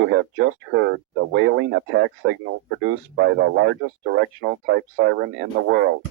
You have just heard the wailing attack signal produced by the largest directional type siren in the world.